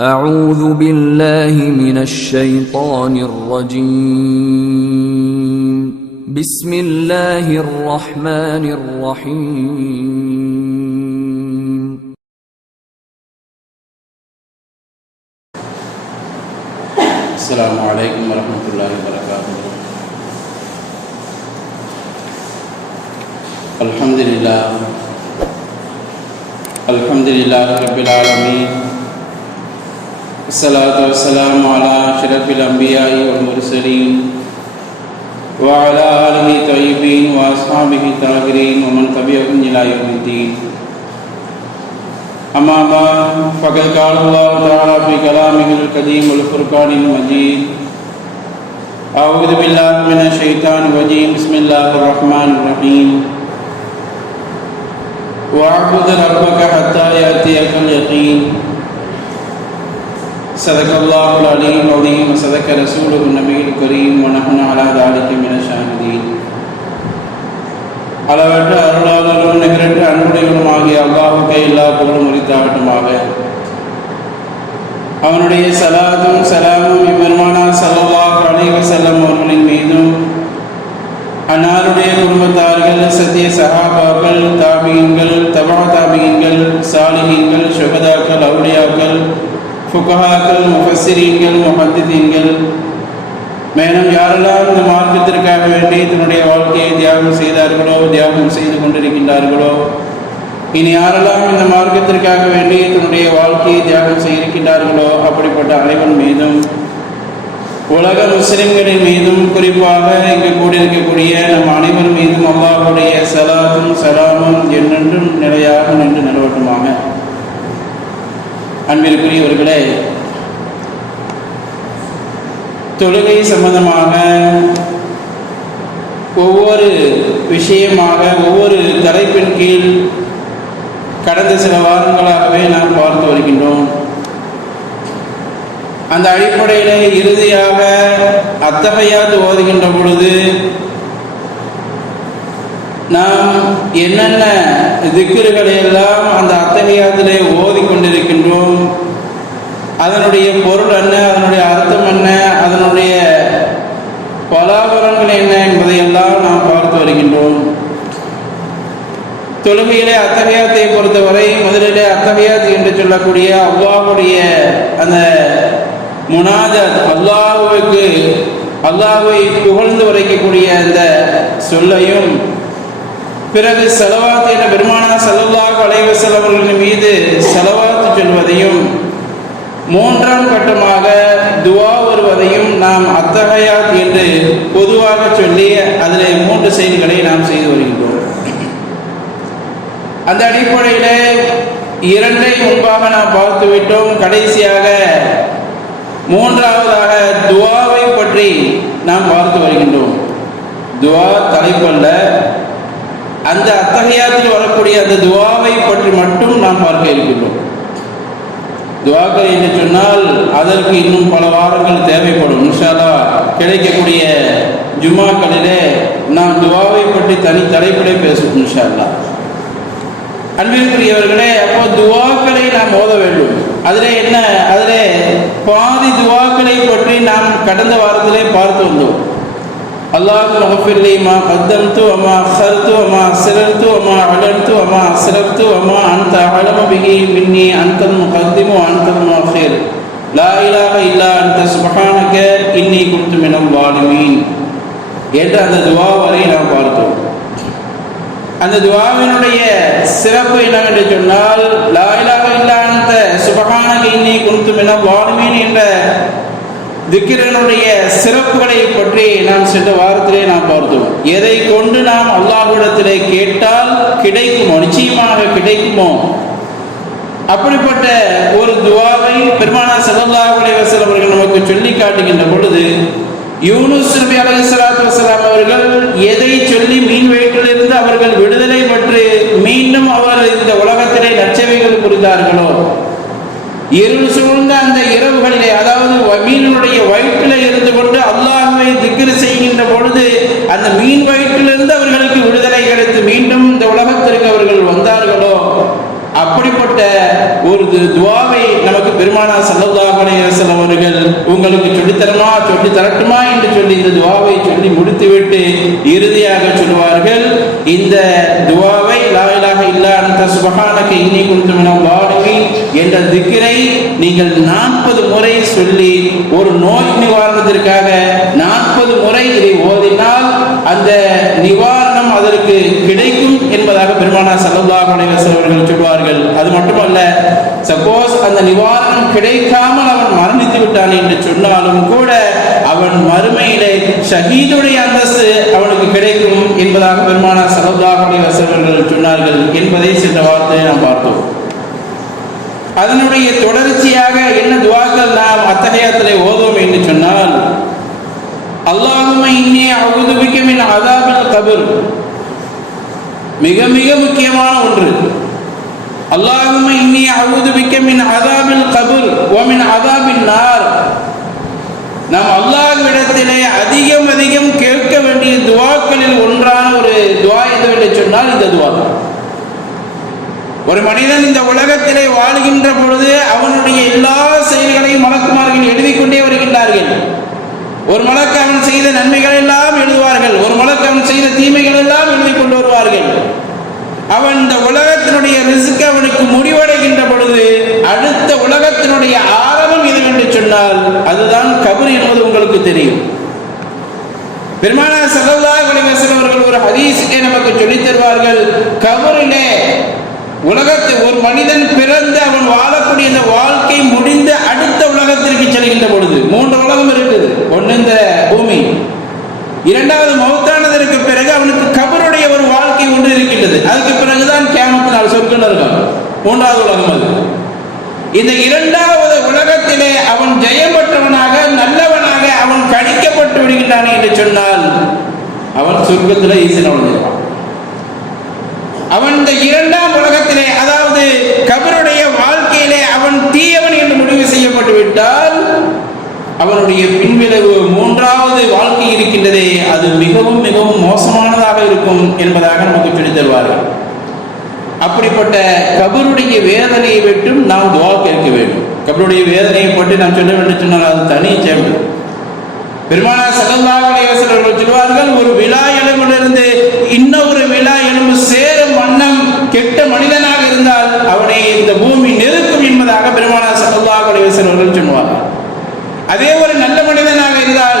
أعوذ بالله من الشيطان الرجيم. بسم الله الرحمن الرحيم. السلام عليكم ورحمة الله وبركاته. الحمد لله. الحمد لله رب العالمين. الصلاة والسلام على أشرف الأنبياء والمرسلين وعلى آله الطيبين وأصحابه الطاهرين ومن تبعهم إلى يوم الدين. أما بعد، فقد قال الله تعالى في كلامه القديم والفرقان المجيد أعوذ بالله من الشيطان الرجيم، بسم الله الرحمن الرحيم. واعبد ربك حتى يأتيك اليقين. صدق الله العلي العظيم وصدق رسوله النبي الكريم ونحن على ذلك من الشاهدين அளவற்ற அருளாளரும் நிகரற்ற அன்புடையவனும் ஆகிய அல்லாஹுக்கே எல்லா புகழும் உரித்தாகட்டுமாக அவனுடைய சலாத்தும் சலாமும் இம்மருமானா சல்லாஹ் அலைஹி வஸல்லம் அவர்களின் மீதும் அன்னாருடைய குடும்பத்தார்கள் சத்திய சஹாபாக்கள் தாபியங்கள் தபா தாபியங்கள் சாலிகீன்கள் சுகதாக்கள் அவுளியாக்கள் ஃபுகஹாக்கள் முஃபஸ்ஸிரீன்கள் முஹத்திதீன்கள் மேலும் யாரெல்லாம் இந்த மார்க்கத்திற்காக வேண்டி தன்னுடைய வாழ்க்கையை தியாகம் செய்தார்களோ தியாகம் செய்து கொண்டிருக்கின்றார்களோ இனி யாரெல்லாம் இந்த மார்க்கத்திற்காக வேண்டி தன்னுடைய வாழ்க்கையை தியாகம் செய்திருக்கின்றார்களோ அப்படிப்பட்ட அனைவன் மீதும் உலக முஸ்லிம்களின் மீதும் குறிப்பாக இங்கு கூடியிருக்கக்கூடிய நம் அனைவர் மீதும் அல்லாஹுடைய சலாத்தும் சலாமும் என்றென்றும் நிலையாக நின்று நிலவட்டுமாக. அன்பிற்குரியவர்களே தொழுகை சம்பந்தமாக ஒவ்வொரு விஷயமாக ஒவ்வொரு தலைப்பின் கீழ் கடந்த சில வாரங்களாகவே நாம் பார்த்து வருகின்றோம். அந்த அடிப்படையில் இறுதியாக அத்தகையாது ஓதுகின்ற பொழுது நாம் என்னென்ன திக்குறுகளை எல்லாம் அந்த அத்தகையாத்திலே ஓதிக்கொண்டிருக்கின்றோம்? அதனுடைய பொருள் என்ன? அதனுடைய அர்த்தம் என்ன? அதனுடைய பலாபலன்கள் என்ன என்பதையெல்லாம் நாம் பார்த்து வருகின்றோம். தொழுமையிலே அத்தகையாத்தை பொறுத்தவரை முதலிலே அத்தகையாத் என்று சொல்லக்கூடிய அவ்வாவுடைய அந்த முனாஜத் அல்லாஹுவுக்கு அல்லாஹுவை புகழ்ந்து உரைக்கக்கூடிய அந்த சொல்லையும் பிறகு செலவாத் என்ற பெருமானா செலவாக அலைவசல் அவர்களின் மீது செலவாத்து சொல்வதையும் மூன்றாம் கட்டமாக துவா வருவதையும் நாம் அத்தகையாத் என்று பொதுவாக சொல்லி அதில் மூன்று செய்திகளை நாம் செய்து வருகின்றோம். அந்த அடிப்படையில் இரண்டை முன்பாக நாம் பார்த்து விட்டோம் கடைசியாக மூன்றாவதாக துவாவை பற்றி நாம் பார்த்து வருகின்றோம். துவா தலைப்பல்ல அந்த அத்தகையாத்தில் வரக்கூடிய அந்த துவாவை பற்றி மட்டும் நாம் பார்க்க இருக்கின்றோம். துவாக்கள் என்று சொன்னால் அதற்கு இன்னும் பல வாரங்கள் தேவைப்படும். இன்ஷாலா கிடைக்கக்கூடிய ஜும்மாக்களிலே நாம் துவாவை பற்றி தனி தலைப்படை பேசுவோம் இன்ஷால்லா அன்பிற்குரியவர்களே அப்போ துவாக்களை நாம் ஓத வேண்டும். அதில் என்ன? அதில் பாதி துவாக்களை பற்றி நாம் கடந்த வாரத்திலே பார்த்து வந்தோம். அல்லாஹ் மகஃபிர்லி மா கத்தம்து அம்மா அஹர்து அம்மா சிரர்து அம்மா அலர்த்து அம்மா அஸ்ரர்த்து அம்மா அந்த அலம பிகி மின்னி அந்தல் முகத்திமு அந்தல் முஹிர். லா இலாஹ இல்லா அந்த சுபஹானக இன்னி குன்து மினல் வாலிமீன். என்ற அந்த துவா வரை நாம் பார்த்தோம். அந்த துவாவினுடைய சிறப்பு என்னவென்று சொன்னால் லா இலாஹ இல்லா அந்த சுபஹானக இன்னி குன்து மினல் வாலிமீன் என்ற திக்கிரனுடைய சிறப்புகளை பற்றி நாம் சென்ற வாரத்திலே நாம் பார்த்தோம். எதை கொண்டு நாம் அல்லாஹ்விடத்திலே கேட்டால் கிடைக்குமோ நிச்சயமாக கிடைக்குமோ? அப்படிப்பட்ட ஒரு துவாவை பெருமானா சல்லல்லாஹு வசல் அவர்கள் நமக்கு சொல்லி காட்டுகின்ற பொழுது யூனுஸ் நபி அலைஹிஸ்ஸலாத்து வசலாம் அவர்கள் எதை சொல்லி மீன் வயிற்றிலிருந்து அவர்கள் விடுதலை பெற்று மீண்டும் அவர் இந்த உலகத்திலே நச்சவைகள் புரிந்தார்களோ இருள் சூழ்ந்த அந்த இரவுகளிலே அதாவது மீனுடைய வயிற்றில் இருந்து கொண்டு அல்லாஹுவை திக்ரு செய்கின்ற பொழுது அந்த மீன் வயிற்றிலிருந்து அவர்களுக்கு விடுதலை கிடைத்து மீண்டும் இந்த உலகத்திற்கு அவர்கள் வந்தார்களோ அப்படிப்பட்ட ஒரு து- துவாவை நமக்கு பெருமானா சல்லல்லாஹு அலைஹி வஸல்லம் அவர்கள் உங்களுக்கு சொல்லித்தரமா சொல்லி தரட்டுமா? என்று சொல்லி இந்த துவாவை சொல்லி முடித்துவிட்டு இறுதியாக சொல்வார்கள் இந்த துவாவை லாயிலாக இல்லாத சுபகானக்கு அன்த சுப்ஹானக இன்னி குன்து என்ற திக்கிரை நீங்கள் நாற்பது முறை சொல்லி ஒரு நோய் நிவாரணத்திற்காக நாற்பது முறை இதை ஓதினால் அந்த நிவாரணம் அதற்கு கிடைக்கும் என்பதாக பெருமானா சல்லல்லாஹு அலைஹி அவர்கள் சொல்வார்கள். அது மட்டுமல்ல சப்போஸ் அந்த நிவாரணம் கிடைக்காமல் அவன் மரணித்து விட்டான் என்று சொன்னாலும் கூட அவன் மறுமையிலே ஷஹீதுடைய அந்தஸ்து அவனுக்கு கிடைக்கும் என்பதாக பெருமானா சல்லல்லாஹு அலைஹி அவர்கள் சொன்னார்கள் என்பதை சென்ற வார்த்தையை நாம் பார்த்தோம். அதனுடைய தொடர்ச்சியாக என்ன துவாக்கள் நாம் அத்தகையத்திலே ஓதுவோம் என்று சொன்னால் அல்லாஹுமை இன்னே அவுதுபிக்க மின் அதாபில் கபிர். மிக மிக முக்கியமான ஒன்று. அல்லாஹும இன்னி அவுது பிக்கமின் அதாபில் கபர் ஓமின் மின் அதாபின் நார். நாம் அல்லாஹ்விடத்திலே அதிகம் அதிகம் கேட்க வேண்டிய துவாக்களில் ஒன்றான ஒரு துவா எது என்று சொன்னால் இந்த துவா. ஒரு மனிதன் இந்த உலகத்திலே வாழுகின்ற பொழுது அவனுடைய எல்லா செயல்களையும் மலக்குமார்கள் எழுதி கொண்டே வருகின்றார்கள். ஒரு மலக்கு அவன் செய்த நன்மைகள் எல்லாம் எழுதுவார்கள். ஒரு மலக்கு அவன் செய்த தீமைகள் எல்லாம் எழுதி கொண்டு வருவார்கள். அவன் இந்த உலகத்தினுடைய ரிசுக்கு அவனுக்கு முடிவடைகின்ற பொழுது அடுத்த உலகத்தினுடைய ஆரம்பம் இது என்று சொன்னால் அதுதான் கபர் என்பது உங்களுக்கு தெரியும். பெருமானா சல்லல்லாஹு அலைஹி அவர்கள் ஒரு ஹதீஸிலே நமக்கு சொல்லித் தருவார்கள். கபரிலே உலகத்தை ஒரு மனிதன் பிறந்து அவன் வாழக்கூடிய இந்த வாழ்க்கை முடிந்து அடுத்த உலகத்திற்கு செல்கின்ற பொழுது மூன்று உலகம் இருக்குது. ஒன்று இந்த பூமி. இரண்டாவது மௌத்தானதற்கு பிறகு அவனுக்கு கபருடைய ஒரு வாழ்க்கை ஒன்று இருக்கின்றது. அதுக்கு பிறகுதான் கேமத்து நாள் சொர்க்கம் இருக்கும் மூன்றாவது உலகம் அது. இந்த இரண்டாவது உலகத்திலே அவன் ஜெயம் பெற்றவனாக நல்லவனாக அவன் கணிக்கப்பட்டு விடுகின்றான் என்று சொன்னால் அவன் சொர்க்கத்தில் ஈசனவன் அவன் இந்த இரண்டாம் உலகத்திலே அதாவது கபருடைய வாழ்க்கையிலே அவன் தீயவன் என்று முடிவு செய்யப்பட்டு விட்டால் அவனுடைய பின்விளைவு மூன்றாவது வாழ்க்கை இருக்கின்றதே அது மிகவும் மிகவும் மோசமானதாக இருக்கும் என்பதாக நமக்கு சொல்லித் தருவார்கள். அப்படிப்பட்ட கபருடைய வேதனையை விட்டும் நாம் துவா கேட்க வேண்டும். கபருடைய வேதனையை பற்றி நாம் சொல்ல வேண்டும் சொன்னால் அது தனி சேவை பெருமானா சல்லல்லாஹு அவர்கள் சொல்வார்கள் ஒரு விழா எலும்பிலிருந்து இன்னொரு விழா எலும்பு சேரும் வண்ணம் கெட்ட மனிதனாக இருந்தால் அவனை இந்த பூமி நெருக்கும் என்பதாக பெருமானா சல்லல்லாஹு அவர்கள் சொல்வார்கள் அதே ஒரு நல்ல மனிதனாக இருந்தால்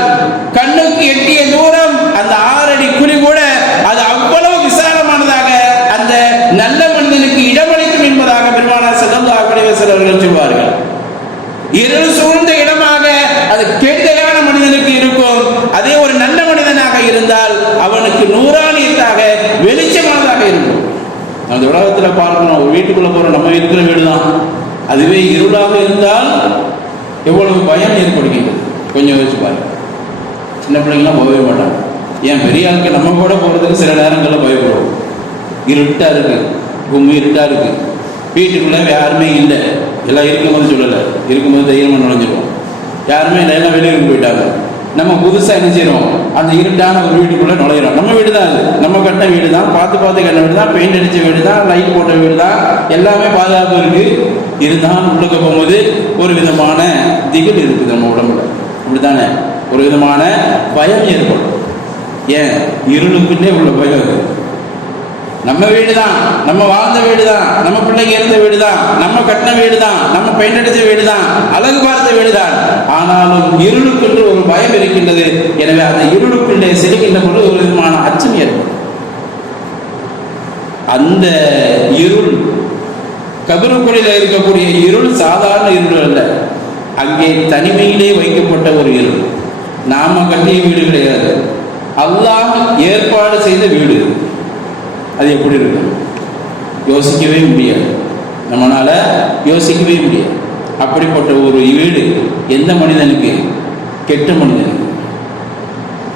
கண்ணுக்கு எட்டிய தூரம் அந்த ஆறடி குழி கூட அது அவ்வளவு விசாலமானதாக அந்த நல்ல மனிதனுக்கு இடமளிக்கும் என்பதாக பெருமானா சல்லல்லாஹு அலைஹி அவர்கள் சொல்வார்கள் இருள் சூழ்ந்த இடமாக அது கெட்டதான மனிதனுக்கு இருக்கும் அதே ஒரு நல்ல மனிதனாக இருந்தால் நூறானியத்தாக வெளிச்சமானதாக இருக்கும். அந்த உலகத்தில் பார்க்கணும் ஒரு வீட்டுக்குள்ள போற நம்ம இருக்கிற வீடு தான் அதுவே இருளாக இருந்தால் எவ்வளவு பயம் ஏற்படுகின்றது. கொஞ்சம் யோசிச்சு பாருங்க. சின்ன பிள்ளைங்களாம் போகவே மாட்டாங்க. ஏன் பெரிய ஆளுக்கு நம்ம கூட போகிறதுக்கு சில நேரங்களில் பயப்படுவோம். இருட்டாக இருக்குது கும்மி இருட்டாக இருக்குது வீட்டுக்குள்ளே யாருமே இல்லை. எல்லாம் இருக்கும்போது சொல்லலை. இருக்கும்போது தைரியமாக நுழைஞ்சிருவோம். யாருமே இல்லை. எல்லாம் வெளியூருக்கு போயிட்டாங்க. நம்ம புதுசாக என்ன செய்கிறோம் அந்த இருட்டான ஒரு வீட்டுக்குள்ளே நுழையிறோம். நம்ம வீடு தான் அது. நம்ம கட்ட வீடு தான். பார்த்து பார்த்து கட்ட வீடு தான். பெயிண்ட் அடித்த வீடு தான். லைட் போட்ட வீடு தான். எல்லாமே பாதுகாப்பு இருக்குது இருந்தாலும் உள்ளுக்க போகும்போது ஒரு விதமான திகில் இருக்குது நம்ம உடம்புல. அப்படித்தானே? ஒரு விதமான பயம் ஏற்படும். ஏன்? இருளுக்குள்ளே உள்ள பயம் இருக்குது நம்ம வீடு தான் நம்ம வாழ்ந்த வீடு தான் நம்ம பிள்ளைங்க இருந்த வீடு தான் நம்ம கட்டின வீடு தான் நம்ம பெயிண்ட் அடித்த வீடு தான் அழகு பார்த்த வீடு தான் ஆனாலும் இருளுக்கென்று ஒரு பயம் இருக்கின்றது. எனவே அந்த இருளுக்குள்ளே செல்கின்ற பொழுது ஒரு விதமான அச்சம் ஏற்படும். அந்த இருள் கபருக்குழியில் இருக்கக்கூடிய இருள் சாதாரண இருள் அல்ல. அங்கே தனிமையிலே வைக்கப்பட்ட ஒரு இருள். நாம கட்டிய வீடு கிடையாது அல்லாஹ் ஏற்பாடு செய்த வீடு. அது எப்படி இருக்கும்? யோசிக்கவே முடியாது. நம்மளால் யோசிக்கவே முடியாது. அப்படிப்பட்ட ஒரு வீடு எந்த மனிதனுக்கு? கெட்ட மனிதனுக்கு.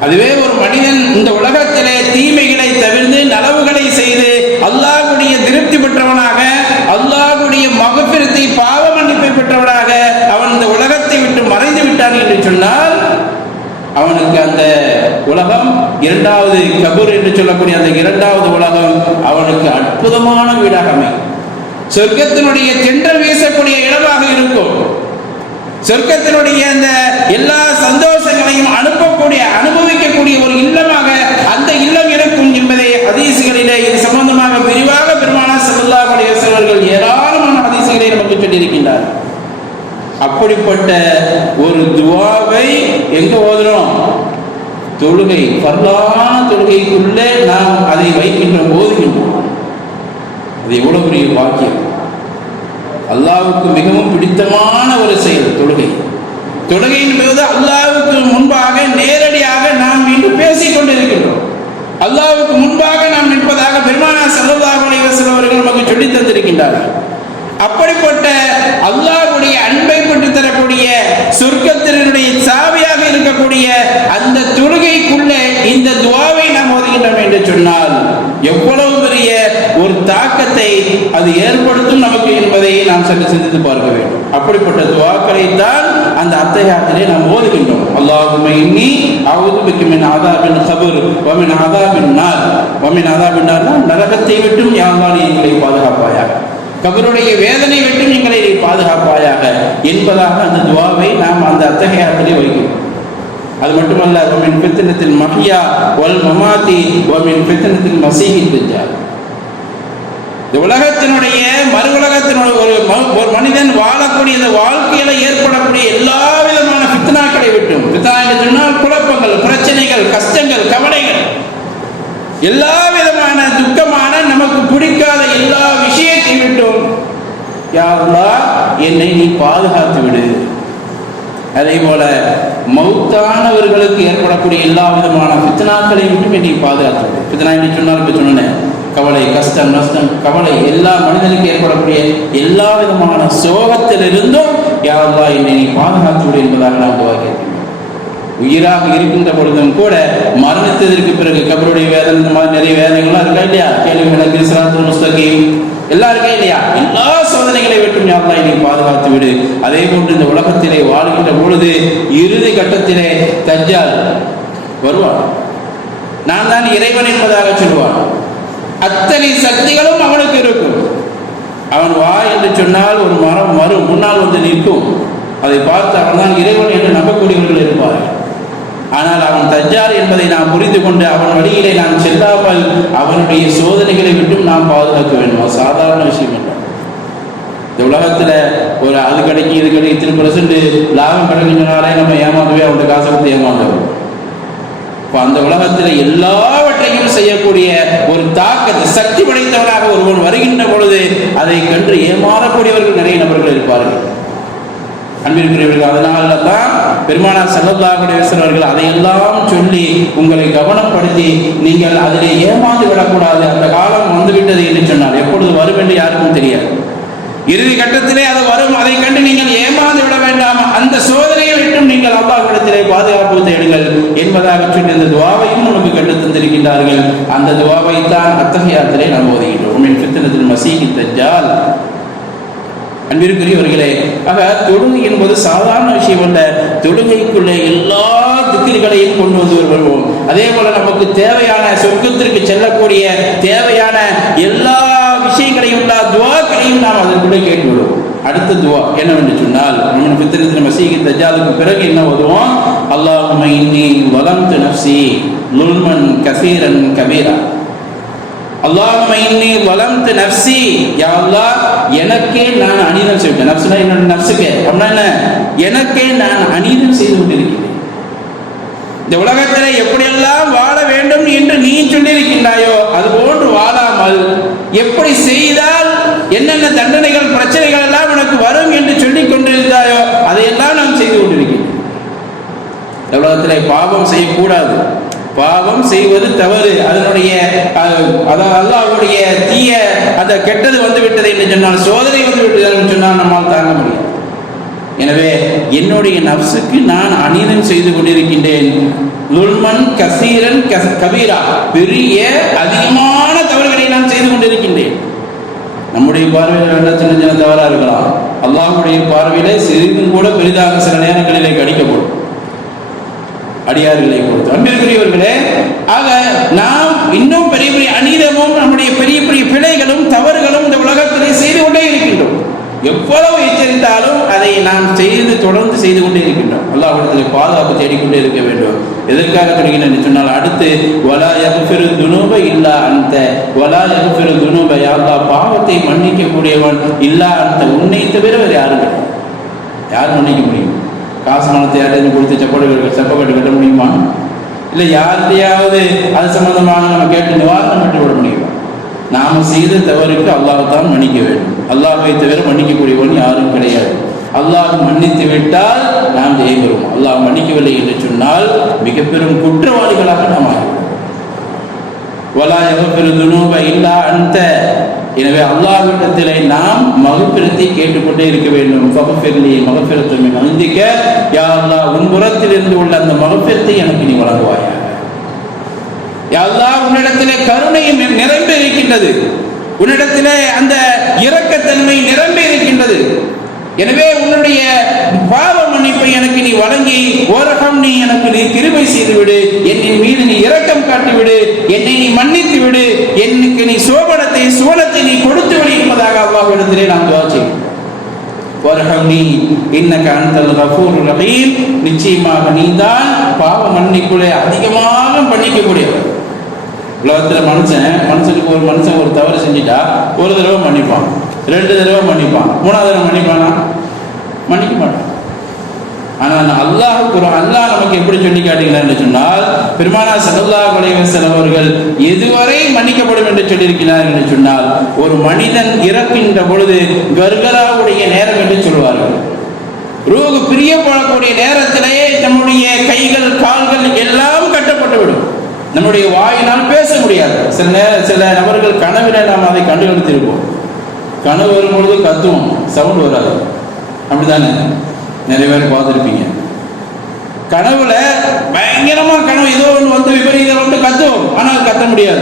அதுவே ஒரு மனிதன் இந்த உலகத்திலே தீமைகளை தவிர்த்து நலவுகளை செய்து அல்லாஹுடைய திருப்தி பெற்றவனாக அல்லாஹுடைய மகப்பிரத்தை பாவ மன்னிப்பை பெற்றவனாக அவன் இந்த உலகத்தை விட்டு மறைந்து விட்டான் என்று சொன்னால் அவனுக்கு அந்த உலகம் இரண்டாவது கபூர் என்று சொல்லக்கூடிய அந்த இரண்டாவது உலகம் அவனுக்கு அற்புதமான வீடாக அமையும். சொர்க்கத்தினுடைய தென்றல் வீசக்கூடிய இடமாக இருக்கும். சொர்க்கத்தினுடைய அந்த எல்லா சந்தோஷங்களையும் அனுப்பக்கூடிய அனுபவிக்கக்கூடிய ஒரு இல்லமாக அந்த இல்லம் இருக்கும் என்பதை ஹதீசுகளிலே இது சம்பந்தமாக விரிவாக பெருமானா ஸல்லல்லாஹு அலைஹி அவர்கள் ஏராளமான ஹதீசுகளை நமக்கு சொல்லியிருக்கின்றார் அப்படிப்பட்ட ஒரு துவாவை எங்க ஓதுறோம்? தொழுகை பல்லான தொழுகைக்குள்ளே நாம் அதை வைக்கின்ற ஓதுகின்றோம் அது எவ்வளவு பெரிய பாக்கியம். அல்லாவுக்கு மிகவும் பிடித்தமான ஒரு செயல் தொழுகை. தொழுகையின் போது அல்லாவுக்கு முன்பாக நேரடியாக நாம் இன்று பேசிக் கொண்டிருக்கின்றோம். அல்லாவுக்கு முன்பாக நாம் நிற்பதாக பெருமானா செல்லதாக அவர்கள் நமக்கு சொல்லித் தந்திருக்கின்றார்கள். அப்படிப்பட்ட அல்லாஹ்வுடைய அன்பை பெற்று தரக்கூடிய சொர்க்க சாவியாக அந்த தொழுகைக்குள்ளே இந்த துவாவை நாம் ஓதுகின்றோம் என்று சொன்னால் எவ்வளவு பெரிய ஒரு தாக்கத்தை அது ஏற்படுத்தும் நமக்கு என்பதை நாம் சற்று சிந்தித்து பார்க்க வேண்டும். அப்படிப்பட்ட துவாக்களை தான் அந்த அத்தையாத்திலே நாம் ஓதுகின்றோம். அல்லாஹுமை இன்னி அவுது பிக்கு மின் ஆதாபின் கபர் வமின் ஆதாபின் நார். வமின் ஆதாபின் நார்னா நரகத்தை விட்டும் யாழ்வாணி எங்களை பாதுகாப்பாயாக. கபருடைய வேதனை விட்டும் எங்களை பாதுகாப்பாயாக என்பதாக அந்த துவாவை நாம் அந்த அத்தகையாத்திலே வைக்கிறோம் அது மட்டுமல்ல ஒமின் பித்தனத்தில் மஹியா ஒல் மமாத்தி ஒமின் பித்தனத்தில் மசீகின் பெஞ்சார் இந்த உலகத்தினுடைய மறு உலகத்தினுடைய ஒரு ம- ஒரு மனிதன் வாழக்கூடிய இந்த வாழ்க்கையில ஏற்படக்கூடிய எல்லா விதமான பித்தனாக்களை விட்டும். பித்தனா என்று சொன்னால் குழப்பங்கள் பிரச்சனைகள் கஷ்டங்கள் கவலைகள். எல்லா விதமான துக்கமான நமக்கு பிடிக்காத எல்லா விஷயத்தை விட்டும். யா என்னை நீ பாதுகாத்து விடு. அதே போல மௌத்தானவர்களுக்கு ஏற்படக்கூடிய எல்லா விதமான பித்தனாக்களை விட்டும் நீ பாதுகாத்து பித்தனா என்று சொன்னாலும் சொன்னேன். கவலை கஷ்டம் நஷ்டம் கவலை எல்லா மனிதனுக்கு ஏற்படக்கூடிய எல்லா விதமான சோகத்திலிருந்தும் யாரெல்லாம் என்னை நீ பாதுகாத்து விடு என்பதாக நான் துவாக்கிறேன் உயிராக இருக்கின்ற பொழுதும் கூட மரணத்திற்கு பிறகு கபருடைய வேதனை இந்த மாதிரி நிறைய வேதனைகள்லாம் இருக்கா இல்லையா? கேள்வி விளக்கு சிராத்து எல்லாம் இருக்கா இல்லையா? எல்லா சோதனைகளை விட்டும் யாரெல்லாம் நீ பாதுகாத்து விடு அதே போன்று இந்த உலகத்திலே வாழ்கின்ற பொழுது இறுதி கட்டத்திலே தஞ்சால் வருவான். நான் தான் இறைவன் என்பதாக சொல்வான். அத்தனை சக்திகளும் அவனுக்கு இருக்கும். அவன் வா என்று சொன்னால் ஒரு மரம் மறு முன்னால் வந்து நிற்கும். அதை பார்த்து அவன் தான் இறைவன் என்று நம்பக்கூடியவர்கள் இருப்பார்கள். ஆனால் அவன் தஜ்ஜால் என்பதை நாம் புரிந்து கொண்டு அவன் வழியிலே நாம் செல்லாமல் அவனுடைய சோதனைகளை விட்டும் நாம் பாதுகாக்க வேண்டும். சாதாரண விஷயம் இந்த உலகத்துல ஒரு அது கிடைக்கும் இது கிடைக்கும் இத்தனை பர்சன்ட் லாபம் கிடைக்கின்றனாலே நம்ம ஏமாந்தவே அவங்க காசை கொடுத்து ஏமாந்தோம் இப்போ அந்த உலகத்தில் எல்லாவற்றையும் செய்யக்கூடிய ஒரு தாக்கத்தை சக்தி படைத்தவனாக ஒருவன் வருகின்ற பொழுது அதை கண்டு ஏமாறக்கூடியவர்கள் நிறைய நபர்கள் இருப்பார்கள். அன்பிற்குரியவர்கள் அதனால தான் பெருமானார் செல்லல்லாஹுடைய அவர்கள் அதையெல்லாம் சொல்லி உங்களை கவனப்படுத்தி நீங்கள் அதிலே ஏமாந்து விடக்கூடாது. அந்த காலம் வந்துவிட்டது என்று சொன்னார். எப்பொழுது வரும் என்று யாருக்கும் தெரியாது. இறுதி கட்டத்திலே அது வரும். அதை கண்டு நீங்கள் ஏமாந்து விட வேண்டாம். அந்த சோதனையை விட்டும் நீங்கள் அல்லாஹ்விடத்திலே பாதுகாப்பு தேடுங்கள் என்பதாக சொல்லி அந்த துவாவையும் நமக்கு கண்டு தந்திருக்கின்றார்கள். அந்த துவாவை தான் அத்தகையாத்திலே நாம் ஓதுகின்றோம். என் சித்தனத்தில் மசீகி தஜ்ஜால். அன்பிற்குரியவர்களே ஆக தொழுகை என்பது சாதாரண விஷயம் அல்ல. தொழுகைக்குள்ளே எல்லா திக்கிர்களையும் கொண்டு வந்து வருவோம் அதே போல நமக்கு தேவையான சொர்க்கத்திற்கு செல்லக்கூடிய தேவையான எல்லா விஷயங்களையும் உள்ள துவா துவாக்களையும் நாம் அதற்குள்ளே கேட்டு விடுவோம் அடுத்த துவா என்னவென்று சொன்னால் நம்ம பித்திரத்தில் மசீகி தஜாலுக்கு பிறகு என்ன வருவோம்? அல்லாஹும இன்னி வலந்து நப்சி லுல்மன் கசீரன் கபீரா. அல்லாஹும இன்னி வலம்து நஃப்சி யா அல்லாஹ் எனக்கே நான் அநீதம் செய்விட்டேன் நப்சுனா என்னோட நப்சுக்கு அப்படின்னா என்ன? எனக்கே நான் அநீதம் செய்து கொண்டிருக்கிறேன். இந்த உலகத்தில் எப்படியெல்லாம் வாழ வேண்டும் என்று நீ சொல்லியிருக்கின்றாயோ அது போன்று வாழாமல் எப்படி செய்தால் தண்டனைகள் பிரச்சனைகள் எல்லாம் உனக்கு வரும் என்று சொல்லிக் கொண்டிருந்தாயோ அதையெல்லாம் நாம் செய்து கொண்டிருக்கிறோம். எவ்வளவு பாவம் செய்யக்கூடாது. பாவம் செய்வது தவறு. அதனுடைய அஹ், அதாவது தீய அந்த கெட்டது வந்து விட்டது என்று சொன்னால் சோதனை வந்து விட்டது என்று சொன்னால் நம்மால் தாங்க முடியும் எனவே என்னுடைய நப்சுக்கு நான் அநீதம் செய்து கொண்டிருக்கின்றேன். லுல்மன் கசீரன் கபீரா. பெரிய அதிகமான தவறுகளை நான் செய்து கொண்டிருக்கின்றேன். நம்முடைய பார்வையில் வேண்டாம் சின்ன சின்ன தவறா இருக்கலாம். அல்லாஹுடைய பார்வையிலே சிறிதும் கூட பெரிதாக சில நேரங்களிலே கடிக்கப்படும் அடியார்களை பொறுத்து. அன்பிற்குரியவர்களே ஆக நாம் இன்னும் பெரிய பெரிய அநீதமும் நம்முடைய பெரிய பெரிய பிழைகளும் தவறுகளும் இந்த உலகத்திலே செய்து கொண்டே இருக்கின்றோம். எவ்வளவு எச்சரித்தாலும் அதை நாம் செய்து தொடர்ந்து செய்து கொண்டே இருக்கின்றோம். அல்லாஹ்விடத்தில் பாதுகாப்பு தேடிக்கொண்டே இருக்க வேண்டும். எதற்காக சொல்கிறேன் சொன்னால் அடுத்து வலா யகுஃபிரு துனூப இல்லா அந்த வலா யகுஃபிரு துனூப யாழ்லா பாவத்தை மன்னிக்கக்கூடியவன் இல்லா அந்த உன்னை தவிர வேறு யாரும் யார் மன்னிக்க முடியும்? காசு மனத்தை யாரையும் கொடுத்து செப்படு செப்பப்பட்டு கட்ட முடியுமா? இல்லை யார்கிட்டையாவது அது சம்பந்தமாக நம்ம கேட்டு நிவாரணம் பெற்று விட முடியும். நாம செய்த தவறுக்கு அல்லாஹ் தான் மன்னிக்க வேண்டும். அல்லாஹை தவிர மன்னிக்கக்கூடியவன் யாரும் கிடையாது. அல்லாஹ் மன்னித்து விட்டால் நாம் ஜெயம் பெறுவோம். அல்லாஹ் மன்னிக்கவில்லை என்று சொன்னால் மிக பெரும் குற்றவாளிகளாக நாம் ஆகிறோம் வலா யகஃபிரு இல்லா அந்த எனவே அல்லாஹ்விடத்திலே நாம் மகப்பிரத்தை கேட்டுக்கொண்டே இருக்க வேண்டும். மகப்பிரலி மகப்பிரத்தை அந்திக்க யா அல்லா உன் புறத்திலிருந்து உள்ள அந்த மகப்பிரத்தை எனக்கு நீ வழங்குவாயா எல்லா உன்னிடத்திலே கருணையும் நிரம்பி இருக்கின்றது. உன்னிடத்திலே அந்த இரக்கத்தன்மை நிரம்பி இருக்கின்றது. எனவே உன்னுடைய பாவ மன்னிப்பை எனக்கு நீ வழங்கி ஓரகம் நீ எனக்கு நீ கிருபை செய்து விடு என்னின் மீது நீ இரக்கம் காட்டி விடு என்னை நீ மன்னித்து விடு எனக்கு நீ சோபனத்தை சுவனத்தை நீ கொடுத்து விடு என்பதாக அல்லாஹ்விடத்திலே நாம் துவா செய்வோம் வரஹம்னி இன்னக அன்தல் கஃபூர் ரஹீம். நிச்சயமாக நீதான் பாவ மன்னிப்புகளை அதிகமாக மன்னிக்கக்கூடியவர் உலகத்தில் மனுஷன் மனுஷனுக்கு ஒரு மனுஷன் ஒரு தவறு செஞ்சிட்டா ஒரு தடவை மன்னிப்பான். ரெண்டு தடவை மன்னிப்பான். மூணாவது தடவை மன்னிப்பானா? மன்னிக்க மாட்டான். ஆனால் அல்லாஹ் குரான் அல்லாஹ் நமக்கு எப்படி சொல்லி காட்டுகிறார் சொன்னால் பெருமானா சல்லா குலைவசன் அவர்கள் எதுவரை மன்னிக்கப்படும் என்று சொல்லியிருக்கிறார் என்று சொன்னால் ஒரு மனிதன் இறக்கின்ற பொழுது கர்கராவுடைய நேரம் என்று சொல்வார்கள் ரூகு பிரியப்படக்கூடிய நேரத்திலேயே நம்முடைய கைகள் கால்கள் எல்லாம் கட்டப்பட்டு விடும் நம்முடைய வாயினால் பேச முடியாது. சில நேர சில நபர்கள் கனவில நாம் அதை கண்டுபிடித்திருப்போம். கனவு வரும்பொழுது கத்துவோம். சவுண்ட் வராது. அப்படிதானே? நிறைய பேர் பார்த்துருப்பீங்க. கனவுல பயங்கரமா கனவு. ஏதோ ஒன்று வந்து விபரீதம் வந்து கத்துவோம். ஆனால் கத்த முடியாது.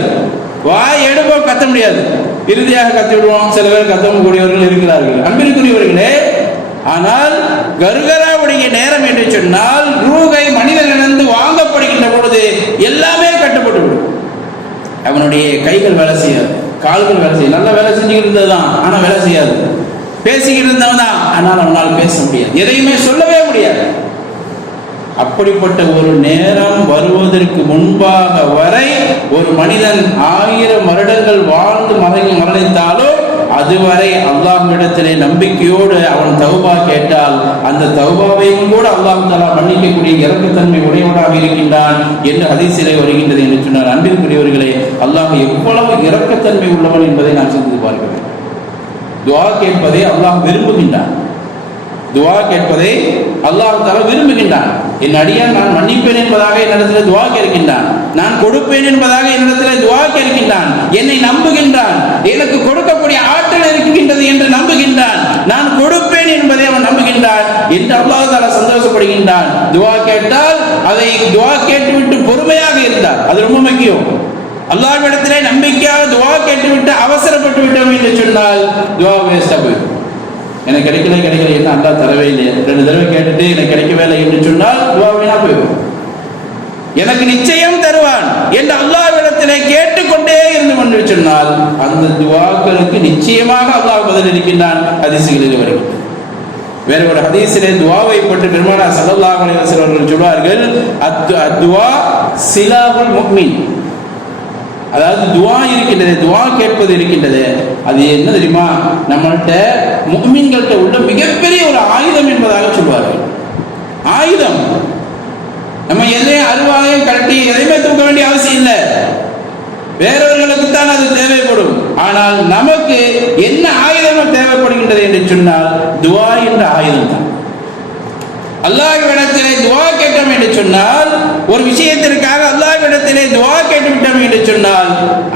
வாய் எடுப்போம் கத்த முடியாது. இறுதியாக கத்தி விடுவோம். சில பேர் கத்தவும் கூடியவர்கள் இருக்கிறார்கள். அன்பிற்குரியவர்களே ஆனால் கர்கராவுடைய நேரம் என்று சொன்னால் ரூகை மனிதனிடந்து வாங்கப்படுகின்ற பொழுது எல்லாம் அவனுடைய கைகள் வேலை செய்யாது கால்கள் வேலை செய்யும் நல்லா வேலை செஞ்சுக்கிட்டு இருந்ததுதான் ஆனால் வேலை செய்யாது. பேசிக்கிட்டு இருந்தவன் தான் ஆனால் அவனால் பேச முடியாது. எதையுமே சொல்லவே முடியாது. அப்படிப்பட்ட ஒரு நேரம் வருவதற்கு முன்பாக வரை ஒரு மனிதன் ஆயிரம் வருடங்கள் வாழ்ந்து மகன் மரணித்தாலும் அதுவரை அல்லாஹ்விடத்திலே நம்பிக்கையோடு அவன் தௌபா கேட்டால் அந்த தௌபாவையும் கூட அல்லாஹ் தலா மன்னிக்கக்கூடிய இறக்கத்தன்மை உடையவனாக இருக்கின்றான் என்று ஹதீஸிலே வருகின்றது என்று சொன்னார். அன்பிற்குரியவர்களே அல்லாஹ் எவ்வளவு இறக்கத்தன்மை உள்ளவன் என்பதை நான் சிந்தித்து பார்க்கிறேன் துவா கேட்பதை அல்லாஹ் விரும்புகின்றான். துவா கேட்பதை அல்லாஹ் தலா விரும்புகின்றான். என் அடியார் நான் மன்னிப்பேன் என்பதாக என்னிடத்தில் துவா கேட்கின்றான். நான் கொடுப்பேன் என்பதாக என்னிடத்தில் துவா கேட்கின்றான். என்னை நம்புகின்றான். எனக்கு கொடுக்கக்கூடிய ஆற்றல் இருக்கின்றது என்று நம்புகின்றான். நான் கொடுப்பேன் என்பதை அவன் நம்புகின்றான் என்று அல்லாஹ் தர சந்தோஷப்படுகின்றான். துவா கேட்டால் அதை துவா கேட்டுவிட்டு பொறுமையாக இருந்தார். அது ரொம்ப முக்கியம். அல்லாஹ்விடத்திலே நம்பிக்கையாக துவா கேட்டுவிட்டு அவசரப்பட்டு விட்டோம் என்று சொன்னால் துவா வேஸ்டா போயிடும். எனக்கு கிடைக்கல கிடைக்கல என்ன அல்லா தரவே இல்லை ரெண்டு தடவை கேட்டுட்டு எனக்கு கிடைக்கவே இல்லை என்று சொன்னால் துவாவினா போயிடும் எனக்கு நிச்சயம் தருவான் என்று அல்லாவிடத்திலே கேட்டுக்கொண்டே இருந்து கொண்டு சொன்னால் அந்த துவாக்களுக்கு நிச்சயமாக அல்லாஹ் பதில் இருக்கின்றான் ஹதீசுகளில் வருகின்றது வேற ஒரு ஹதீசிலே துவாவை பற்றி பெருமானா ஸல்லல்லாஹு அலைஹி அவர்கள் சொல்வார்கள் அத்து அத்துவா சிலாபுல் முக்மின் அதாவது துவா இருக்கின்றது துவா கேட்பது இருக்கின்றது அது என்ன தெரியுமா? நம்மள்கிட்ட முக்மீன்கள்ட்ட உள்ள மிகப்பெரிய ஒரு ஆயுதம் என்பதாக சொல்வார்கள். ஆயுதம். நம்ம எதையும் அருவாயும் கட்டி எதையுமே தூக்க வேண்டிய அவசியம் இல்லை. வேறவர்களுக்கு தான் அது தேவைப்படும். ஆனால் நமக்கு என்ன ஆயுதம் தேவைப்படுகின்றது என்று சொன்னால் துவா என்ற ஆயுதம் தான் அல்லாஹ்விடத்திலே துவா கேட்டோம் என்று சொன்னால் ஒரு விஷயத்திற்காக அல்லாஹ்விடத்திலே துவா கேட்டு விட்டோம் என்று சொன்னால்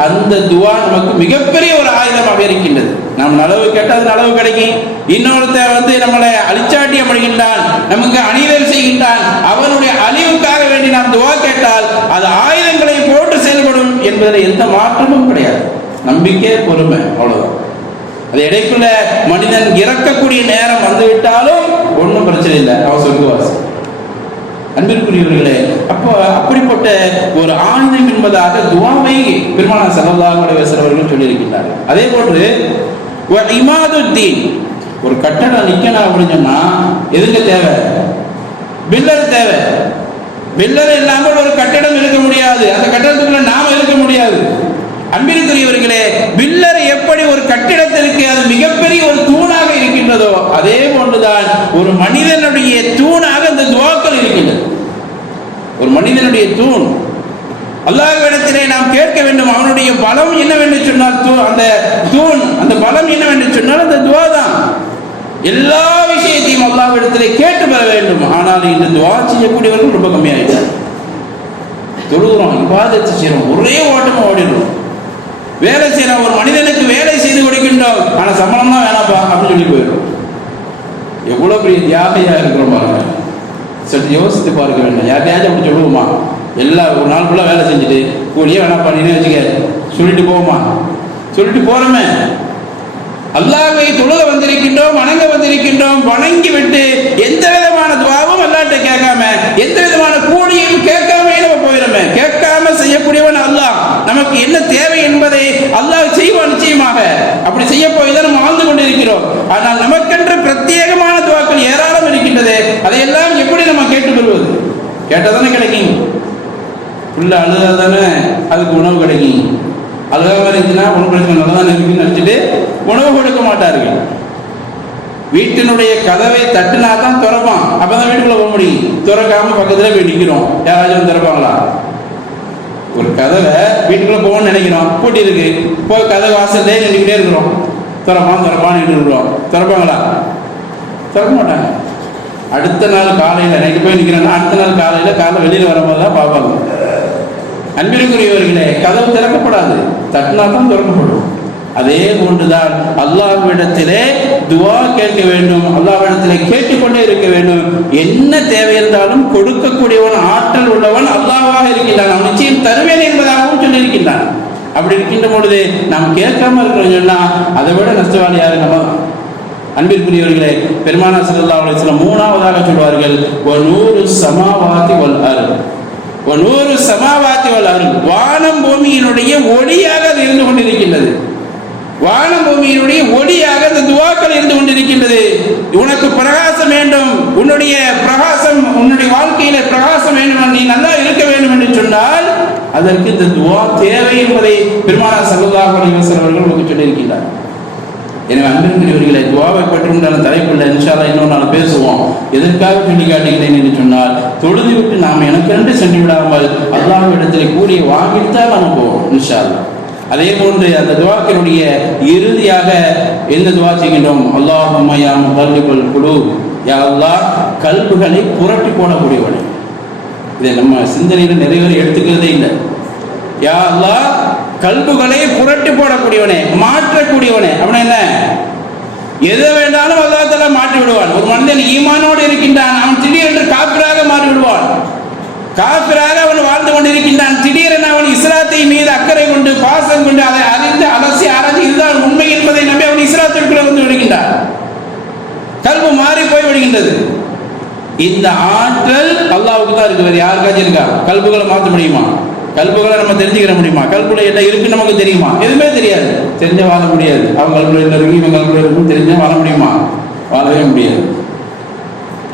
அந்த துவா நமக்கு மிகப்பெரிய ஒரு ஆயுதமாக இருக்கின்றது. நம்ம அளவு கேட்டால் அளவு கிடைக்கும். இன்னொருத்தன் வந்து நம்மளை அழிச்சாட்டியம் பண்ணுகின்றான் நமக்கு அணிதல் செய்கின்றான் அவனுடைய அழிவுக்காக வேண்டி நாம் துவா கேட்டால் அது ஆயுதங்களை போட்டு செயல்படும் என்பதில் எந்த மாற்றமும் கிடையாது. நம்பிக்கை பொறுமை அவ்வளவுதான். அது இடைக்குள்ள மனிதன் இறக்கக்கூடிய நேரம் வந்துவிட்டாலும் ஒன்றும் பிரச்சனை இல்லை அவன் சொர்க்கவாசி. அன்பிற்குரியவர்களே அப்போ அப்படிப்பட்ட ஒரு ஆயுதம் என்பதாக துவாவை பெருமானா சல்லல்லாஹு அவர்கள் சொல்லியிருக்கின்றார்கள். அதே போன்று ஒரு இமாதுத்தீன் ஒரு கட்டடம் நிக்கணும் அப்படின்னு சொன்னா எதுங்க தேவை? பில்லர் தேவை. பில்லர் இல்லாமல் ஒரு கட்டடம் இருக்க முடியாது. அந்த கட்டடத்துக்குள்ள நாம இருக்க முடியாது. அன்பிற்குரியவர்களே பில்லர் எப்படி ஒரு கட்டிடத்திற்கு அது மிகப்பெரிய ஒரு தூண் இருக்கிறதோ அதே போன்றுதான் ஒரு மனிதனுடைய தூணாக அந்த துவாக்கள் இருக்கின்றது ஒரு மனிதனுடைய தூண். அல்லாஹ்விடத்திலே நாம் கேட்க வேண்டும் அவனுடைய பலம் என்னவென்று சொன்னால் தூ அந்த தூண் அந்த பலம் என்னவென்று சொன்னால் அந்த துவா தான். எல்லா விஷயத்தையும் அல்லாஹ்விடத்திலே கேட்டு பெற வேண்டும். ஆனால் இந்த துவா செய்யக்கூடியவர்கள் ரொம்ப கம்மியாயிட்டார் தொழுகிறோம் இபாதத்து செய்கிறோம் ஒரே ஓட்டமா ஓடிடுறோம். வேலை செய்யறோம் ஒரு மனிதனுக்கு வேலை செய்து ஆனால் சம்பளம் தான் வேணாப்பா அப்படின்னு சொல்லி போயிடும். எவ்வளோ பெரிய தியாகையாக இருக்கிறோம் பாருங்க. சற்று யோசித்து பார்க்க வேண்டாம் யாரையாச்சும் அப்படி சொல்லுவோமா? எல்லா ஒரு நாள் ஃபுல்லாக வேலை செஞ்சுட்டு கூலியே வேணாப்பா நீனே வச்சுக்க. சொல்லிட்டு போவோமா? சொல்லிட்டு போகிறோமே அல்லாவை தொழுக வந்திருக்கின்றோம் வணங்க வந்திருக்கின்றோம் வணங்கி விட்டு எந்த விதமான துவாவும் அல்லாட்ட கேட்காம எந்த விதமான கூலியும் கேட்காம நம்ம போயிடுமே கேட்காம செய்யக்கூடியவன் அல்லாஹ். நமக்கு என்ன தேவை என்பதை அல்லாஹ் செய்வான் நிச்சயமாக. அப்படி செய்ய போய் தான் நம்ம வாழ்ந்து கொண்டிருக்கிறோம். ஆனால் நமக்கென்று பிரத்யேகமான துவாக்கள் ஏராளம் இருக்கின்றது. அதையெல்லாம் எப்படி நம்ம கேட்டு பெறுவது கேட்டதானே கிடைக்கும். உள்ள அழுதா தானே அதுக்கு உணவு கிடைக்கும். அழுகாம இருந்துச்சுன்னா உணவு பிரச்சனை நல்லா தான் இருக்குன்னு நினச்சிட்டு உணவு கொடுக்க மாட்டார்கள். வீட்டினுடைய கதவை தட்டுனா தான் திறப்பான். அப்பதான் வீட்டுக்குள்ளே போக முடியும். திறக்காம பக்கத்தில் போய் நிற்கிறோம் யாராச்சும் திறப்பாங்களா? ஒரு கதவை வீட்டுக்குள்ள போகணும்னு நினைக்கிறோம். பூட்டி இருக்கு. போய் கதை வாசல்லே நின்றுக்கிட்டே இருக்கிறோம். திறப்பான் திறப்பான்னு இருக்கிறோம். திறப்பாங்களா? திறக்க மாட்டாங்க. அடுத்த நாள் காலையில் நைட்டு போய் நிற்கிறேன் அடுத்த நாள் காலையில் காலை வெளியில் வரும்போது தான் பார்ப்பாங்க. அன்பிற்குரியவர்களே கதவு திறக்கப்படாது. தட்டினா தான் திறக்கப்படும். அதே போன்றுதான் அல்லாஹ்விடத்திலே துவா கேட்க வேண்டும் அல்லாஹ்விடத்திலே கேட்டுக்கொண்டே இருக்க வேண்டும். என்ன தேவை இருந்தாலும் கொடுக்கக்கூடியவன் ஆற்றல் உள்ளவன் அல்லாஹ்வாக இருக்கின்றான். அவன் நிச்சயம் தருவேன் என்பதாகவும் சொல்லியிருக்கின்றான். அப்படி இருக்கின்ற பொழுது நாம் கேட்காம இருக்கிறோம் சொன்னா அதை விட நஷ்டவாளி யாரு நம்ம? அன்பிற்குரியவர்களே பெருமானா ஸல்லல்லாஹு அலைஹி சில மூணாவதாக சொல்வார்கள் ஒரு நூறு சமாவாதி வல் அர்த். நூறு சமாவாதி வல் வானம் பூமியினுடைய ஒளியாக அது இருந்து கொண்டிருக்கின்றது. வானபூமியினுடைய ஒளியாக அந்த துவாக்கள் இருந்து கொண்டிருக்கின்றது. உனக்கு பிரகாசம் வேண்டும். உன்னுடைய பிரகாசம் உன்னுடைய வாழ்க்கையில பிரகாசம் வேண்டும் நீ நல்லா இருக்க வேண்டும் என்று சொன்னால் அதற்கு இந்த துவா தேவை என்பதை பெருமானா ஸல்லல்லாஹு அவர்கள் நமக்கு சொல்லியிருக்கிறார் எனவே அன்பிற்குரியவர்களை துவாவை பற்றியுண்டான தலைப்பில் இன்ஷாலா இன்னொரு நாள் பேசுவோம். எதற்காக சொல்லி காட்டுகிறேன் என்று சொன்னால் தொழுது விட்டு நாம் எனக்கென்று சென்று விடாமல் அல்லாஹ்விடத்தில் கூடிய வாங்கித்தான் நம்ம போவோம் இன்ஷால்லா அதே போன்று அந்த துவாக்கினுடைய இறுதியாக எந்த துவா செய்கின்றோம்? அல்லாஹும்மையா கல்விகள் குழு யா அல்லாஹ் கல்புகளை புரட்டி போடக்கூடியவனே. இதை நம்ம சிந்தனையில் நிறைய பேர் எடுத்துக்கிறதே இல்லை. யா கல்புகளை புரட்டி போடக்கூடியவனே மாற்றக்கூடியவனே. அப்படின்னா என்ன? எதை வேண்டாலும் அல்லாஹ் மாற்றி விடுவான். ஒரு மனிதன் ஈமானோடு இருக்கின்றான். அவன் திடீரென்று காப்பிராக மாறி விடுவான். காப்பிராக அவன் வாழ்ந்து கொண்டிருக்கின்றான். திடீரென அவன் இஸ்லாத்தை மீது அக்கறை கொண்டு பாசம் கொண்டு அதை அறிந்து அலசி ஆராய்ச்சி இதுதான் உண்மை என்பதை நம்பி அவன் இஸ்லாத்திற்குள்ள வந்து விடுகின்றான். கல்பு மாறி போய் விடுகின்றது. இந்த ஆற்றல் அல்லாவுக்கு தான் இருக்கு வேறு யாருக்காச்சும் இருக்கா? கல்புகளை மாற்ற முடியுமா? கல்புகளை நம்ம தெரிஞ்சுக்கிற முடியுமா? கல்புல என்ன இருக்குன்னு நமக்கு தெரியுமா? எதுவுமே தெரியாது. தெரிஞ்ச வாழ முடியாது. அவங்க கல்புல என்ன இருக்கு இவங்க கல்புல இருக்கும் தெரிஞ்சா வாழ முடியுமா? வாழவே முடியாது.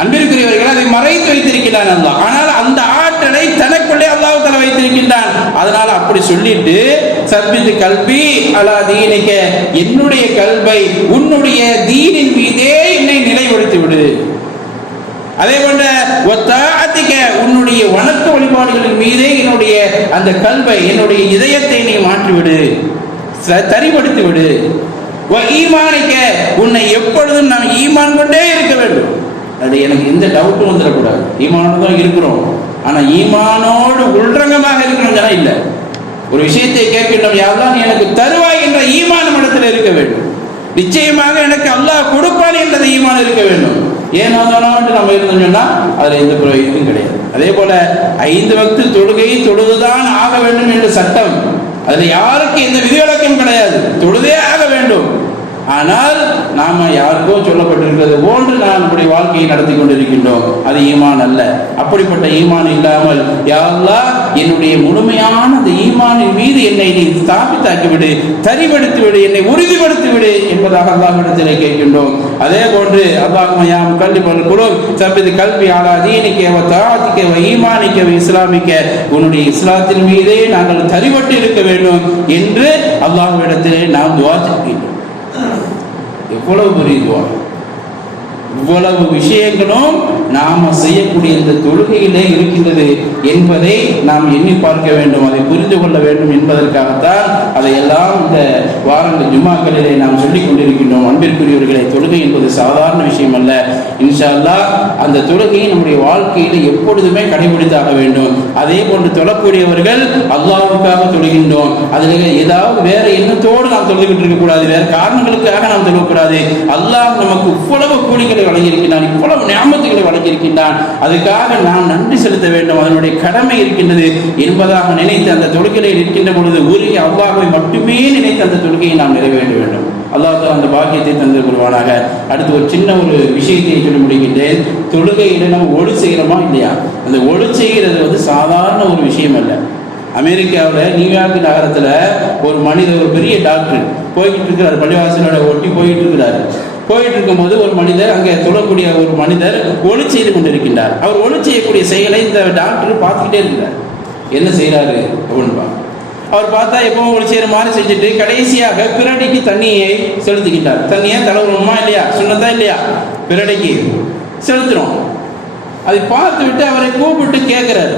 அன்பிற்குரியவர்கள் அதை மறைத்து வைத்திருக்கிறான் அல்லா ஆனால் அந்த ஆற்றலை தனக்குள்ளே அல்லாஹ் தலை வைத்திருக்கின்றான். அதனால அப்படி சொல்லிட்டு சர்பித்து கல்வி அலா தீனிக்க என்னுடைய கல்வை உன்னுடைய தீனின் மீதே என்னை நிலைப்படுத்தி விடு. அதே போன்ற உன்னுடைய வணக்க வழிபாடுகளின் மீதே என்னுடைய அந்த கல்வை என்னுடைய இதயத்தை நீ மாற்றிவிடு. ச- விடு. ஈமானிக்க உன்னை எப்பொழுதும் நாம் ஈமான் கொண்டே இருக்க வேண்டும். அது எனக்கு எந்த டவுட்டும் வந்துடக்கூடாது ஈமானோடு தான் இருக்கிறோம். ஆனா ஈமானோடு உள்ரங்கமாக இருக்கிறவங்க இல்லை. ஒரு விஷயத்தை கேட்கின்றோம் யாரெல்லாம் நீ எனக்கு தருவாய் என்ற ஈமான இடத்துல இருக்க வேண்டும். நிச்சயமாக எனக்கு அல்லாஹ் கொடுப்பான் என்ற ஈமான் இருக்க வேண்டும். ஏன் நம்ம இருந்தோம் சொன்னா அதுல எந்த பிரயோஜனமும் கிடையாது. அதே போல ஐந்து வக்து தொழுகை தொழுதுதான் ஆக வேண்டும் என்ற சட்டம். அதுல யாருக்கு எந்த விதிவிலக்கம் கிடையாது. தொழுதே ஆக வேண்டும். ஆனால் நாம யாருக்கோ சொல்லப்பட்டிருக்கிறது போன்று நான் நம்முடைய வாழ்க்கையை நடத்தி கொண்டிருக்கின்றோம். அது ஈமான் அல்ல. அப்படிப்பட்ட ஈமான் இல்லாமல் யாரெல்லாம் என்னுடைய முழுமையான அந்த ஈமானின் மீது என்னை நீ ஸ்தாபித்தாக்கிவிடு தரிபடுத்தி விடு என்னை உறுதிப்படுத்தி விடு என்பதாக அல்லாஹ்விடத்திலே கேட்கின்றோம். அதே போன்று அல்லாஹ்மயாம் கல்வி குழு சப்பிது கல்வி ஆலா தீனிக்க வ தாத்திக்க ஈமானிக்க இஸ்லாமிக்க உன்னுடைய இஸ்லாத்தின் மீதே நாங்கள் தரிபட்டு இருக்க வேண்டும் என்று அல்லாஹ்விடத்திலே நாம் துவா செய்கின்றோம். எவ்வளவு பெரிய துவா இவ்வளவு விஷயங்களும் நாம செய்யக்கூடிய இந்த தொழுகையிலே இருக்கின்றது என்பதை நாம் எண்ணி பார்க்க வேண்டும் அதை புரிந்து கொள்ள வேண்டும் என்பதற்காகத்தான் அதையெல்லாம் இந்த வாரங்கள் ஜும்மாக்களிலே நாம் சொல்லிக் கொண்டிருக்கின்றோம். அன்பிற்குரியவர்களை தொழுகை என்பது சாதாரண விஷயம் அல்ல இன்ஷா அல்லாஹ் அந்த தொழுகையை நம்முடைய வாழ்க்கையில எப்பொழுதுமே கடைபிடித்தாக வேண்டும். அதே போன்று தொழக்கூடியவர்கள் அல்லாவுக்காக தொழுகின்றோம். அதில் ஏதாவது வேற எண்ணத்தோடு நாம் தொழுதுகிட்டு இருக்கக்கூடாது. வேற காரணங்களுக்காக நாம் தொழக்கூடாது. அல்லாஹ் நமக்கு இவ்வளவு கூலிகளை வழங்கியிருக்கின்றான் இவ்வளவு ஞாபகத்துகளை வழங்கியிருக்கின்றான். அதுக்காக நாம் நன்றி செலுத்த வேண்டும். அதனுடைய கடமை இருக்கின்றது என்பதாக நினைத்து அந்த தொழுகையில் இருக்கின்ற பொழுது உருகி அல்லாஹ்வை மட்டுமே நினைத்து அந்த தொழுகையை நாம் நிறைவேற்ற வேண்டும். அல்லாஹ் அந்த பாக்கியத்தை தந்து கொள்வானாக. அடுத்து ஒரு சின்ன ஒரு விஷயத்தை சொல்லி முடிக்கின்றேன். தொழுகையில நம்ம ஒழு செய்கிறோமா இல்லையா? அந்த ஒழு செய்கிறது வந்து சாதாரண ஒரு விஷயம் அல்ல. அமெரிக்காவில் நியூயார்க் நகரத்தில் ஒரு மனிதர் ஒரு பெரிய டாக்டர் போய்கிட்டு இருக்கிறார். பள்ளிவாசலோட ஒட்டி போயிட்டு இருக்கிறார். போயிட்டு இருக்கும்போது ஒரு மனிதர் அங்கே தொழக்கூடிய ஒரு மனிதர் ஒளி செய்து கொண்டிருக்கின்றார். அவர் ஒளி செய்யக்கூடிய செயலை இந்த டாக்டர் பார்த்துக்கிட்டே இருக்கிறார் என்ன செய்கிறாரு அப்படின்னு அவர் பார்த்தா எப்பவும் ஒளி செய்கிற மாதிரி செஞ்சுட்டு கடைசியாக பிரடைக்கு தண்ணியை செலுத்திக்கிட்டார் தண்ணியை தடவணுமா இல்லையா? சொன்னதா இல்லையா? பிரடைக்கு செலுத்துறோம். அதை பார்த்து விட்டு அவரை கூப்பிட்டு கேட்குறாரு.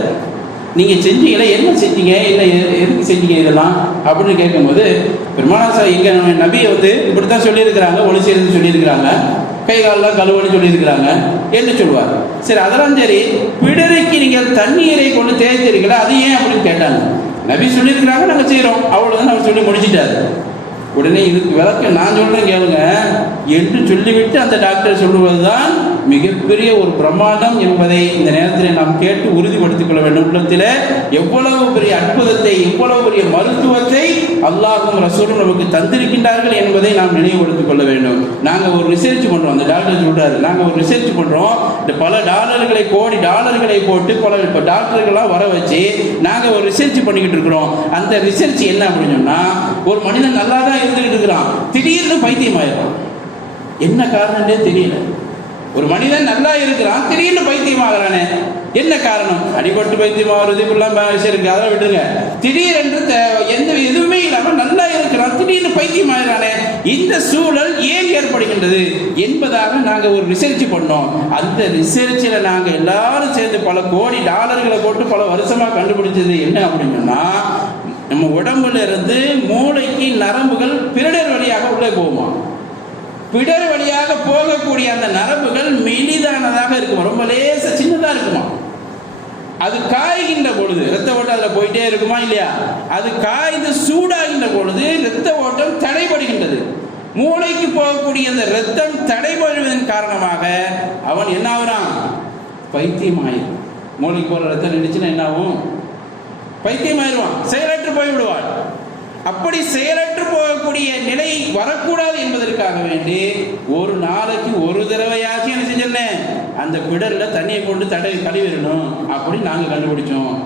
நீங்கள் செஞ்சீங்களே? என்ன செஞ்சீங்க? இல்லை எதுக்கு செஞ்சீங்க இதெல்லாம்? அப்படின்னு கேட்கும்போது பெருமானா சார் இங்கே நபியை வந்து இப்படி தான் சொல்லியிருக்கிறாங்க ஒளி செய்யறது சொல்லியிருக்கிறாங்க. கை காலெல்லாம் கழுவன்னு சொல்லியிருக்கிறாங்க என்று சொல்லுவார் சரி அதெல்லாம் சரி பிடரைக்கு நீங்கள் தண்ணீரை கொண்டு தேய்ச்சிருக்கல அது ஏன் அப்படின்னு கேட்டாங்க. நபி சொல்லியிருக்கிறாங்க நாங்கள் செய்கிறோம் அவ்வளோதான் அவர் சொல்லி முடிச்சிட்டாரு. உடனே இதுக்கு விளக்க நான் சொல்கிறேன் கேளுங்க. என்று சொல்லிவிட்டு அந்த டாக்டர் சொல்லுவதுதான் மிகப்பெரிய ஒரு பிரமாதம் என்பதை இந்த நேரத்தில் நாம் கேட்டு உறுதிப்படுத்திக் கொள்ள வேண்டும். உள்ளத்தில் எவ்வளவு பெரிய அற்புதத்தை எவ்வளவு பெரிய மருத்துவத்தை அல்லாஹும் ரசூலும் நமக்கு தந்திருக்கின்றார்கள் என்பதை நாம் நினைவுபடுத்திக் கொள்ள வேண்டும். நாங்கள் ஒரு ரிசர்ச் பண்ணுறோம் அந்த டாக்டர் சொல்கிறாரு நாங்கள் ஒரு ரிசர்ச் பண்ணுறோம் இந்த பல டாலர்களை கோடி டாலர்களை போட்டு பல இப்போ டாக்டர்கள்லாம் வர வச்சு நாங்கள் ஒரு ரிசர்ச் பண்ணிக்கிட்டு இருக்கிறோம். அந்த ரிசர்ச் என்ன அப்படின்னு சொன்னால் ஒரு மனிதன் நல்லா தான் இருந்துகிட்டு இருக்கிறான். திடீர்னு பைத்தியமாயிடுறான். என்ன காரணம்னே தெரியல. ஒரு மனிதன் நல்லா இருக்கிறான் திடீர்னு பைத்தியம் ஆகிறானே என்ன காரணம்? அடிபட்டு பைத்தியமாகிறது இப்படிலாம் விஷயம் இருக்கு அதெல்லாம் விட்டுருங்க. திடீரென்று எந்த எதுவுமே இல்லாமல் நல்லா இருக்கிறான் திடீர்னு பைத்தியம் ஆகிறானே இந்த சூழல் ஏன் ஏற்படுகின்றது என்பதாக நாங்கள் ஒரு ரிசர்ச் பண்ணோம். அந்த ரிசர்ச்சில் நாங்கள் எல்லாரும் சேர்ந்து பல கோடி டாலர்களை போட்டு பல வருஷமாக கண்டுபிடிச்சது என்ன அப்படின்னு நம்ம உடம்புல இருந்து மூளைக்கு நரம்புகள் பிறடர் வழியாக உள்ளே போகுமா? பிடர் வழியாக போகக்கூடிய அந்த நரம்புகள் மெலிதானதாக இருக்குமா? ரொம்ப லேச சின்னதாக இருக்குமா? அது காய்கின்ற பொழுது இரத்த ஓட்டம் அதில் போயிட்டே இருக்குமா இல்லையா? அது காய்ந்து சூடாகின்ற பொழுது இரத்த ஓட்டம் தடைபடுகின்றது. மூளைக்கு போகக்கூடிய அந்த இரத்தம் தடைபடுவதன் காரணமாக அவன் என்ன ஆகுறான் பைத்தியமாயிரும் மூளைக்கு போகிற ரத்தம் நினைச்சுன்னா என்ன ஆகும் பைத்தியமாயிருவான். செயலற்று போய்விடுவான். அப்படி செயலற்று போகக்கூடிய நிலை வரக்கூடாது என்பதற்காக வேண்டி ஒரு நாளைக்கு ஒரு தடவையாச்சும் என்ன செஞ்சிருந்தேன். அந்த பிடர்ல தண்ணியை கொண்டு தடவி கழுவிடணும். அப்படின்னு நாங்கள் கண்டுபிடிச்சோம்.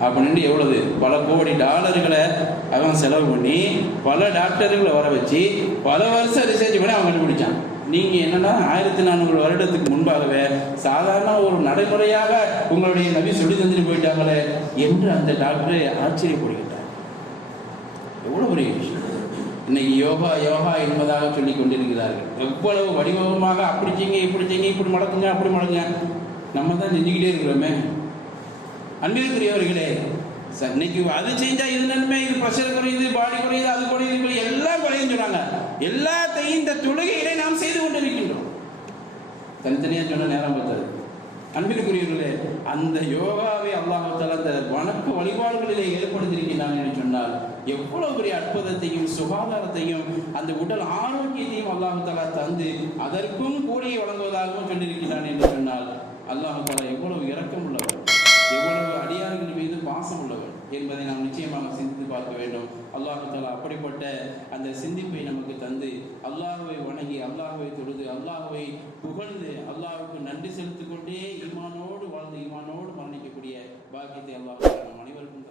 அப்படின்னு எவ்வளவு? பல கோடி டாலர்களை அவன் செலவு பண்ணி பல டாக்டர்களை வர வச்சு பல வருஷம் ரிசர்ச் பண்ணி அவன் கண்டுபிடிச்சான். நீங்கள் என்னன்னா ஆயிரத்தி நானூறு வருடத்துக்கு முன்பாகவே சாதாரண ஒரு நடைமுறையாக உங்களுடைய நபி சொல்லி தந்துட்டு போயிட்டாங்களே என்று அந்த டாக்டரை ஆச்சரியப்படுகின்றார். எவ்வளோ பெரிய விஷயம். இன்னைக்கு யோகா யோகா என்பதாக சொல்லி கொண்டிருக்கிறார்கள். எவ்வளவு வடிவமாக அப்படி செய்யுங்க இப்படி செய்யுங்க இப்படி மடக்குங்க அப்படி மடங்க நம்ம தான் செஞ்சுக்கிட்டே இருக்கிறோமே. அன்பிற்குரியவர்களே சார் இன்னைக்கு அது செஞ்சால் இது நன்மை இது ப்ரெஷர் குறையுது பாடி குறையுது அது குறையுது குறையுது, எல்லாம் குறையுன்னு சொன்னாங்க. எல்லாத்தையும் இந்த தொழுகையிலே நாம் செய்து கொண்டிருக்கின்றோம். தனித்தனியா சொன்ன நேரம் பார்த்தது அன்பிற்குரியவர்களே அந்த யோகாவை அல்லாஹால அந்த வணக்க வழிபாடுகளிலே ஏற்படுத்தியிருக்கிறான் என்று சொன்னால் எவ்வளவு பெரிய அற்புதத்தையும் சுகாதாரத்தையும் அந்த உடல் ஆரோக்கியத்தையும் அல்லாஹாலா தந்து அதற்கும் கூலியை வழங்குவதாகவும் சொல்லியிருக்கிறான் என்று சொன்னால் அல்லாஹால எவ்வளவு இரக்கம் உள்ளவர் எவ்வளவு அடியார்கள் மீது பாசம் உள்ளவர் என்பதை நாம் நிச்சயமாக சிந்தித்து பார்க்க வேண்டும். அல்லாஹு தாலா அப்படிப்பட்ட அந்த சிந்திப்பை நமக்கு தந்து அல்லாஹுவை வணங்கி அல்லாஹுவை தொழுது அல்லாஹுவை புகழ்ந்து அல்லாஹுக்கு நன்றி செலுத்திக் கொண்டே ஈமானோடு வாழ்ந்து ஈமானோடு மரணிக்கக்கூடிய பாக்கியத்தை அல்லாஹ் நம் அனைவருக்கும்